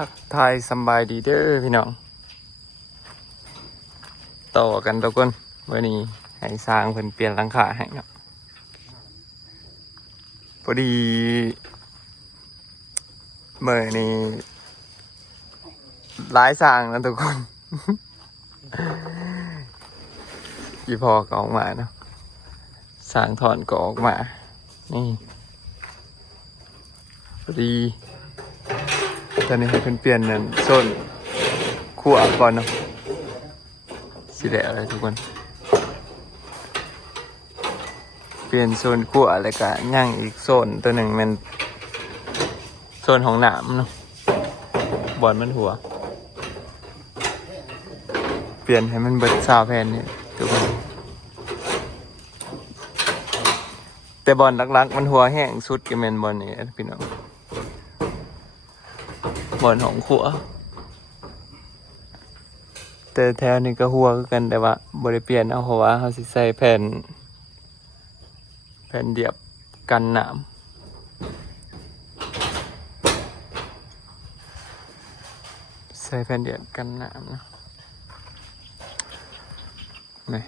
ทักทายสบายดีเด้อพี่น้องต่อกันทุกคนวันนี้ให้สร้างเพิ่นเปลี่ยนหลังคาให้เนาะพอดีเมื่อนี้หลายสร้างนะทุกคน อีพอก็ออกมาเนาะสร้างถอนก็ออกมานี่พอดีตอนนี้ให้เพิ่นเปลี่ยนนั่นโซนขั้วก่อนเนาะสิได้อะไรทุกคนเปลี่ยนโซนขั้วแล้วก็ย่างอีกโซนตัวหนึ่งมันโซนของหนามเนาะบอลมันหัวเปลี่ยนให้มันเบิดซาวแพนนี่ทุกคนแต่บอลลักๆมันหัวแห้งสุดก็เป็นบอลนี่พี่น้องบอลของขัวแต่แถวนี้ก็หัวกันแต่ว่าบริเปลี่ยนเอาเพราะว่าเขาสิใส่แผ่นเดียบกันหนามใส่แผ่นเดียบกันหนามนะนี่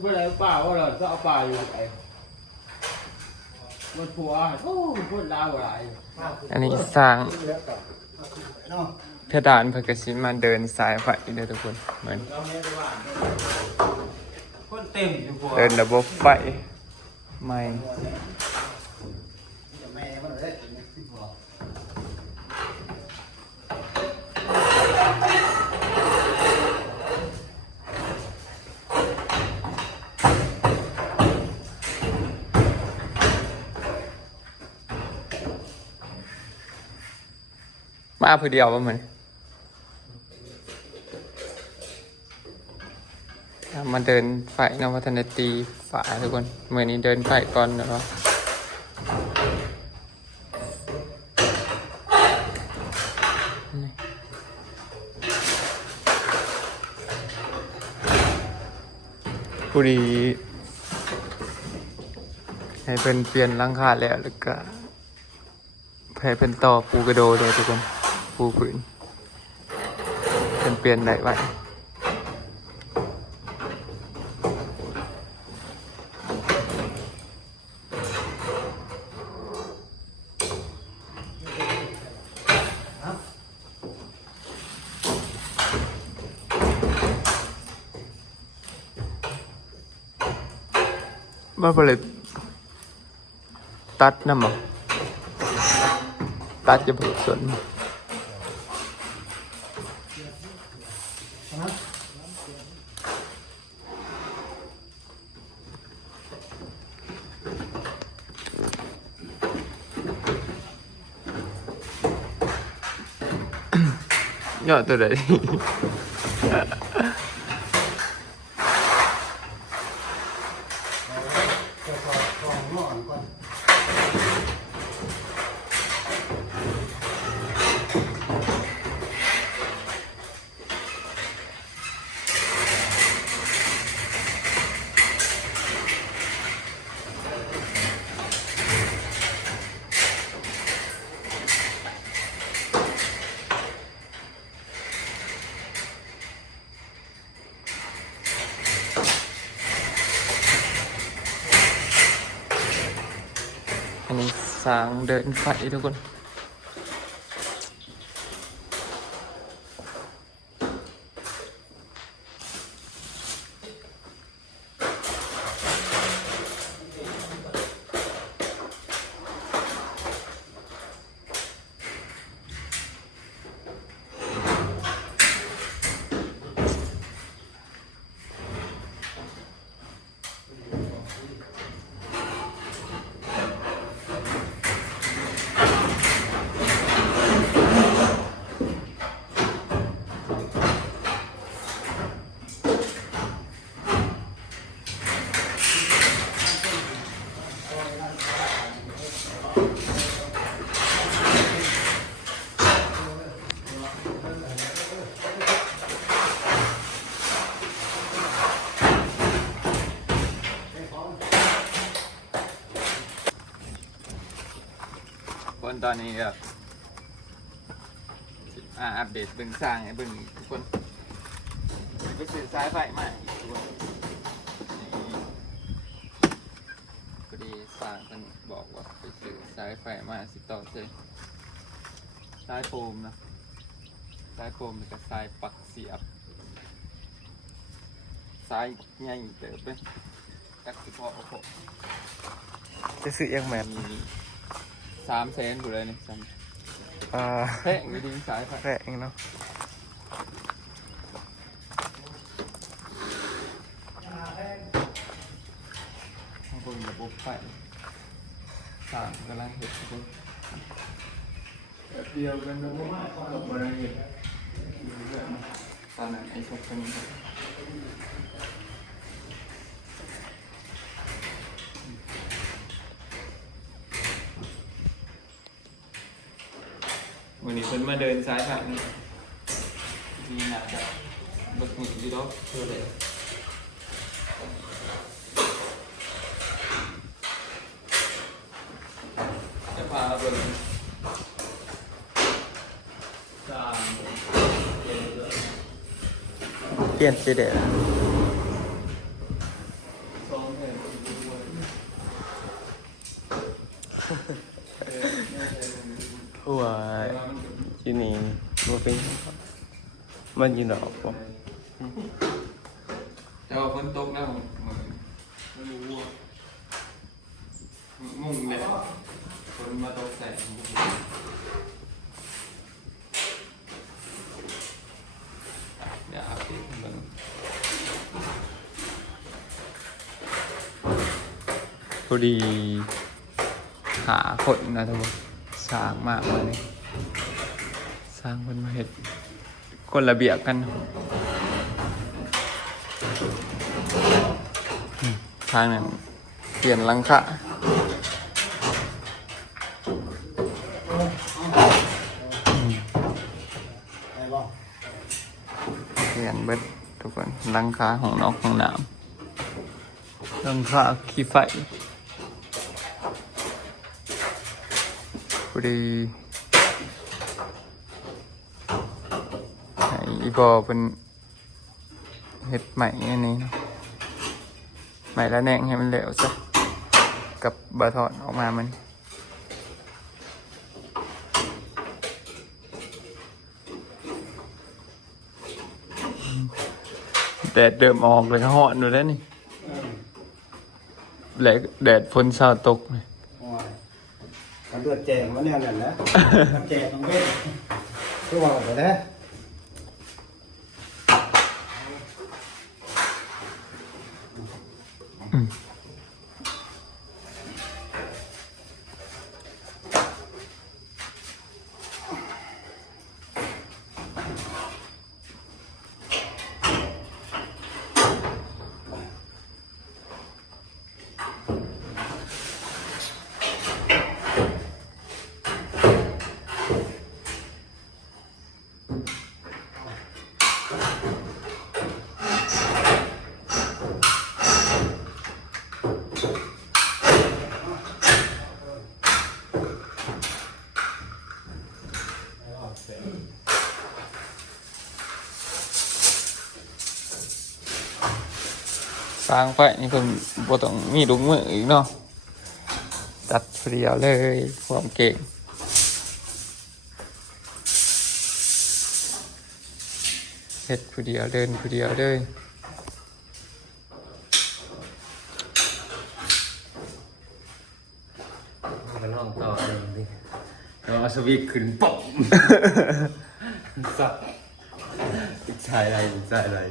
เมื่อไรป่าว่าเราจะเอาป่าอยู่ไหนมันผัวโอ้มันพูดลาวอะไร อันนี้สร้างเพดานเพื่อกสิมาเดินสายไฟเด้อทุกคนเหมือน คนเต็มอยู่ผัว เดินระบบไฟใหม่มาเพื่อเดียวว่าเหมือนมาเดินไฟนวัฒนตีฝาทุกคนเมื่อนี้เดินไฟก่อนเนาะผู้ดีให้เป็นเปลี่ยนหลังคาแล้วก็ให้เป็นต่อปูกระโดดเลยทุกคนปูผืนเป็นเปลี่ยนได้ไว้ว่าผลิตตัดน้ำมันตัดจะผลิตส่วนยอดตัวไหนอันนี้สร้างเดินไฟทุกคน คนตอนนี้ก็อัปเดตเบิ่งสร้างให้เบิ่งทุกคนไปซื้อสายไฟมาอีกทุกคนพอดีสร้างมันบอกว่าไปซื้อสายไฟมาสิต่อใช่สายโฟมนะสายโฟมกับสายปักเสียบสายใหญ่เติบเลยตักสิพอโอ้โห จะซื้อยังแมน มี300,000กูเลยนี่ซ้ำแพงอยู่ดีสายไฟ แพงเนาะ ข้างบนระบบไฟสร้างกำลังเห็นทุกคนเดียวกันนะว่ากับบริเวณตอนนั้นไอ้ชกกันวันนี้เพิ่นมาเดินซ้ายผ่านนี่มีน่าจะบักหมี่อยู่ดอกเท่าไหร่จะพาเบิ่งสร้างเปลี่ยนเลย เปลี่ยนสีแดง สองแผ่นด้วย หัวที่นี่มันเป็นมันยินดอกบ่ แต่ว่าฝนตกแล้วเหมือนไม่รู้ว่ามุ่งเลยฝนมาตกใส่เดี๋ยวอัปเดตให้เบิ่ง พอดีหาคนนะทุกคนสร้างมากเลยนี่สร้างคนมาเห็ดคนระเบียบกันทางนั้นเปลี่ยนหลังคาเปลี่ยนเบิดทุกคนหลังคาของนอกของน้ำหลังคาขี้ไฟพอดีให้อีบอเป็นเห็ดใหม่อันนี้เนาะใหม่แล้วแนงให้มันเหลวซะกับบะทอนออกมามันแดดเดิมออกเลยก็หอนอยู่แล้วนี่แดดฝนเช้าตกเลย มันเลือดแจงมันเนี่ยนั่นนะแจงตรงนี้ก็ว่าไปนะสร้างไฟนี่คนบ่ต้องมีลุงมืออีกเนาะจัดเรียวเลยความเก่งเฮ็ดผู้เดียวเดินผู้เดียวเลย มันลองต่อเองดิเราเอาสวิกขึ้นป๊อปสับอีกชายอะไรอีกชายอะไร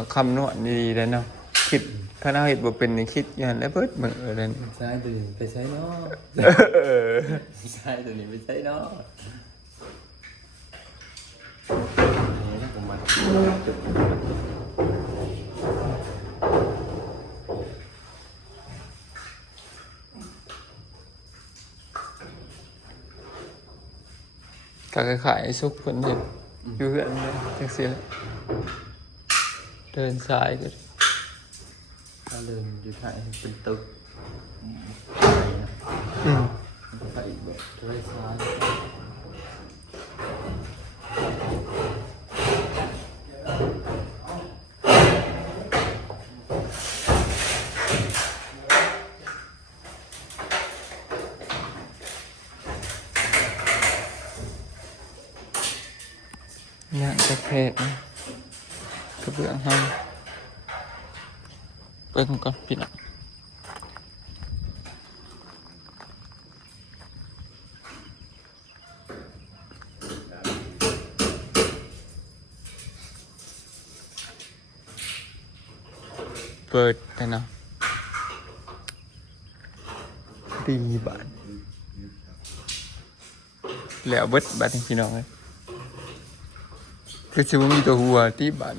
ต้องคำนวณดีๆเลยเนาะคิดคณะเฮ็ดบ่เป็นนี่คิดอย่างแล้วเบิดมื้อเลยนี่ ใช่ตัวนี้ไปใช้เนาะใช่ตัวนี้ไปใช้เนาะนี่นะผมมันก็ขายสุกเพิ่นเฮ็ดอยู่เฮือนเลยจังซี่แหละเดินสายก็ ถ้าเริ่มอยู่ไทยเป็นตึก ใส่แบบ ไร้ซ้าย เนี่ยจะเพศนะกระเบื้องห้างเปิดก่อนพี่น้องเปิดไปนะดีบาทแล้วเบิดบาทให้พี่น้องเลยคือจะมีตัวหัวที่บาท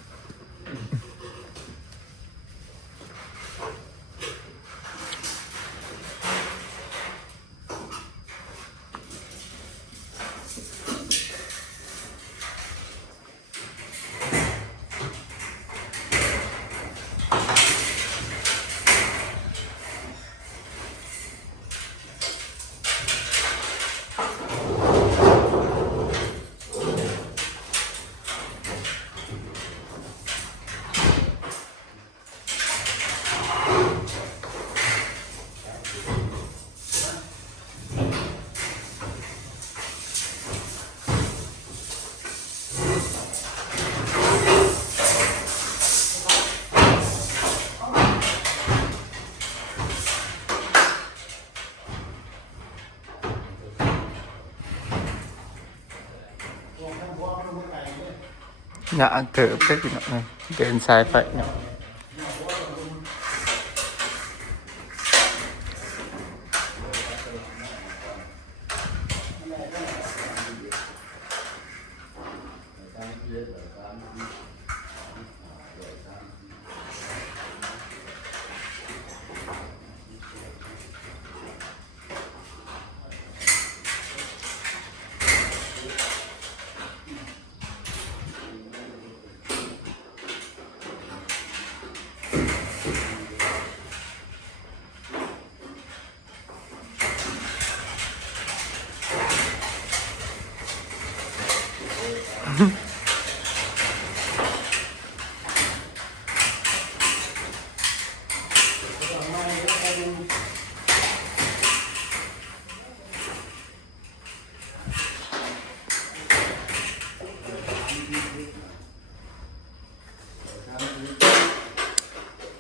หนาเกิดได้พี่น้องเลยเดินสายไปเนาะ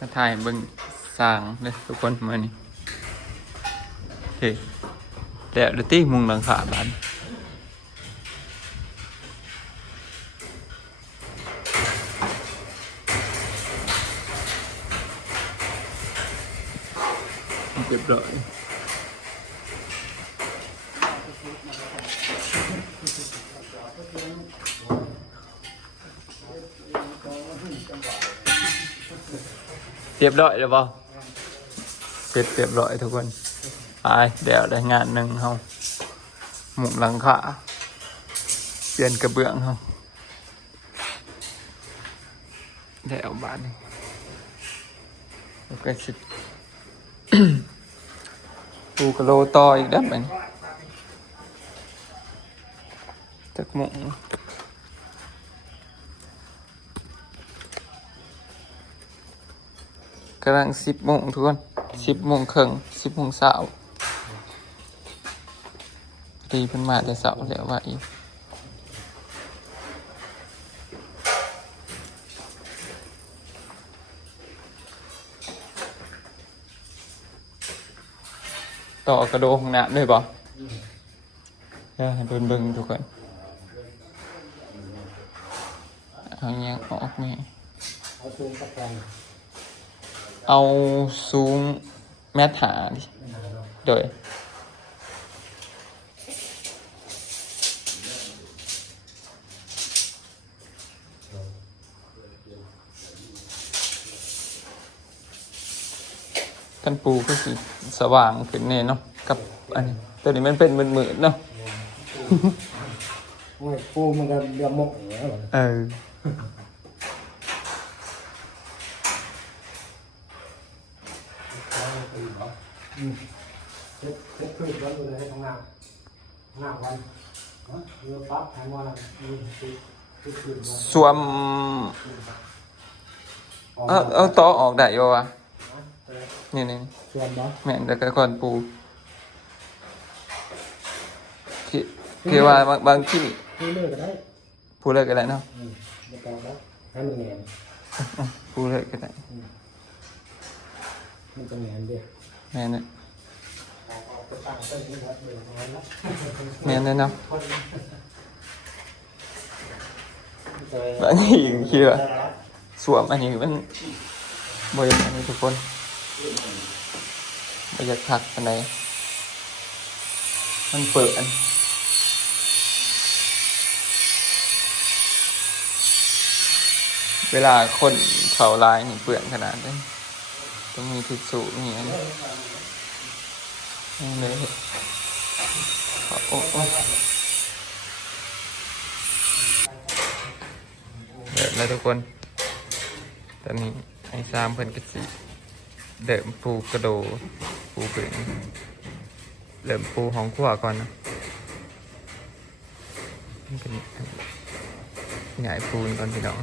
มาถ่ายเบิ่งสร้างเลยทุกคนมานี่โอเคแล้วเดี๋ยวตีมุงหลังคาบ้านเรียบร้อยเรียบร้อยแล้วป่ะเสร็จเรียบร้อยทุกคนไปเดี๋ยวได้งานหนึ่งเขาหมุงหลังคาเปลี่ยนกระเบื้องเขาได้เอาบ้านนี่แล้วก็สิ ปูกระโลต่ออีกด้านหนึ่งจักหมุงกำลัง10 โมงทุกคน10 โมงครึ่ง10 โมงเช้าดีเป็นมาแต่เช้าแล้วว่าอีกต่อกระโดดห้องน้ำด้วยป่ะเดี๋ยวให้เบิ่งทุกคนเอายังออกนี่ เอาซูมตะแกรง เอาซูมแมทหาดิโดยกันปูก็คือสว่างขึ้นเนี่ยเนาะกับอันนี้ตัวนี้มันเป็นมืดๆเนาะ โอ้ยปูมันก็เดือดหมกอย่างเงี้ยเหรอ เออ เฮ็ดพืชวันเลยให้ทำงานวันเรือปั๊บทางวันพืชวัน สวมเอาต่อออกได้อยู่วะนี่ ส่วนบ่ แม่นแต่ก็ก่อนปูที่ว่าบางที่ นี่เลิกก็ได้ ปูเลิกกันแล้วเนาะ ไม่ต้องแล้วให้มันแหน ปูเลิกกันได้ มันจะแหนเดียว แม่นเนี่ย ออกไปตั้งต้นที่วัดเลยงั้นละ แม่นเนี่ยเนาะบางทีคิดว่าสวมอันนี้มันบ่อยากอันนี้ทุกคนบ่อยากทักอันไหนมันเปิดเวลาคนเขาลายนี่เปื่อนขนาดนี้ต้องมีทิชชู่มีอันนี้นี่เลยโอ้เดิมแล้วทุกคนตอนนี้ไอ้ซามเพิ่นกระสีเดิมปูกระโดปูเปลืองเริ่มปูห้องครัวก่อนนะนี่เป็นหงายปูนก่อนพี่น้อง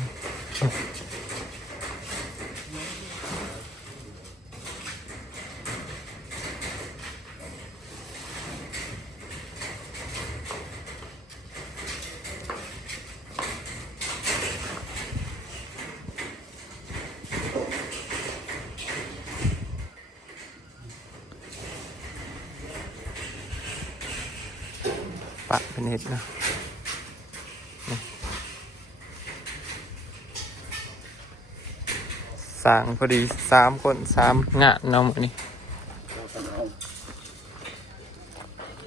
ปะเป็นเห็ดนะสั่งพอดี3 คน3 งานเนาะมื้อนี้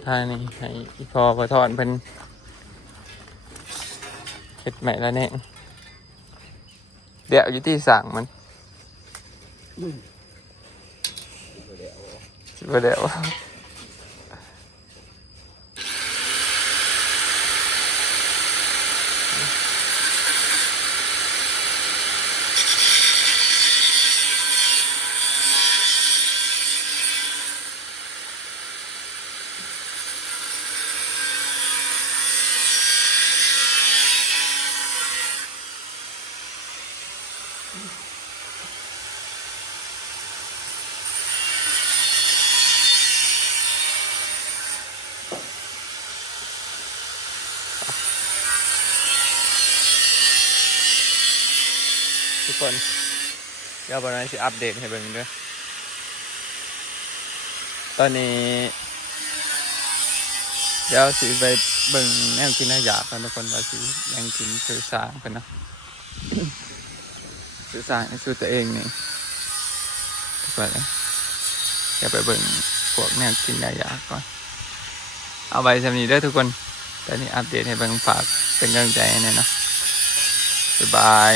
ท่านี้ให้อีพอประทอนเป็นเห็ดใหม่แล้วเนี่ยเดี๋ยวอยู่ที่สั่งมันสิบ่เดี๋ยวทุกคนเดี๋ยววันนี้จะอัปเดตให้เบิ่งด้วยตอนนี้เดี๋ยวสิไปเบิ่งแนวกินให้อยากกันทุกคนว่าสิยังกินซื้อสร้างกันเนาะ ซื้อสร้างในสูตรตัวเองนี่ทุกคนเลยเดี๋ยวไปเบิ่งพวกแนวกินให้อยากก่อนเอาไว้สำนี้เด้อทุกคนตอนนี้อัปเดตให้เบิ่งฝากเป็นกำลังใจให้หน่อยเนาะบ๊ายบาย